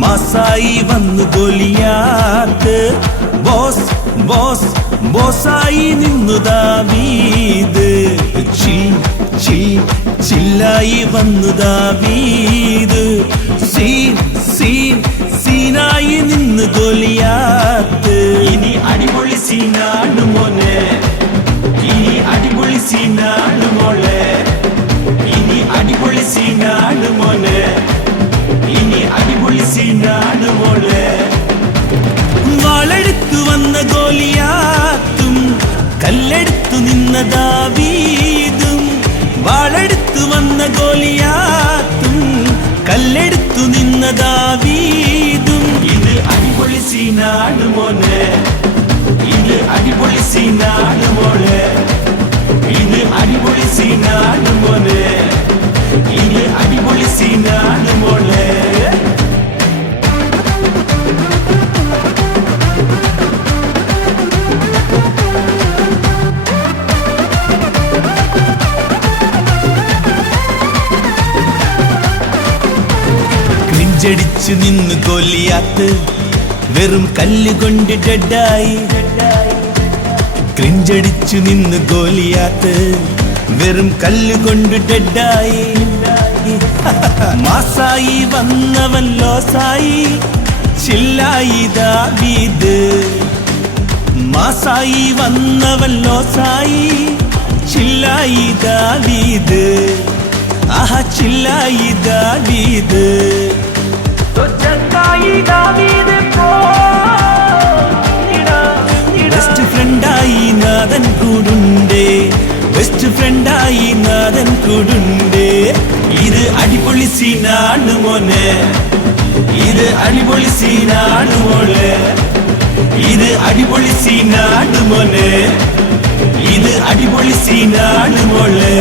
മാസായി വന്നു Goliath boss boss ബോസായി നിന്നു ദാവീദ് ചില്ലായി വന്നു ദാവീദ് സീനായി നിന്നു ഗോലിയാത്ത് ഇനി അടിപൊളി സീനാണ് മോനെ, ഇനി അടിപൊളി സീനാണ് മോളെ, ഇനി അടിപൊളി സീനാണ് മോനെ, ഇനി അടിപൊളി സീനാണ് മോളെ. വാളെടുത്തു വന്ന ഗോലിയാത്തും കല്ലെടുത്തു നിന്ന ദാവീദും, വാളെടുത്തു വന്ന ഗോലിയാത്തും കല്ലെടുത്തു നിന്ന ദാവീദും. ഇത് അടിപൊളി സീനാണ് മോനെ, ഇത് അടിപൊളി സീനാണ് മോളെ, ഇത് അടിപൊളി സീനാണ് മോനെ, ഇത് അടിപൊളി സീനാണ് മോളെ. ിച്ചു നിന്ന് ഗോലിയാത്ത് വെറും കല്ലുകൊണ്ട് ഡെഡായി. ക്രിഞ്ചടിച്ചു നിന്ന് ഗോലിയാത്ത് വെറും കല്ലുകൊണ്ട് ഡെഡായി. മാസായി വന്നവൻ ലോസായി ചില്ലായി ദാവീദ്. മാസായി വന്നവൻ ലോസായി ചില്ലായി ദാവീദ്. ആഹാ ചില്ലായി ദാവീദ്. ബെസ്റ്റ് ഫ്രണ്ടായി നാഥൻ കൂടുണ്ടേ, ബെസ്റ്റ് ഫ്രണ്ടായി നാഥൻ കൂടുണ്ടേ. ഇത് അടിപൊളി സീനാണ് മോനെ, ഇത് അടിപൊളി സീനാണ് മോളെ, ഇത് അടിപൊളി സീനാണ് മോനെ, ഇത് അടിപൊളി സീനാണ് മോളെ.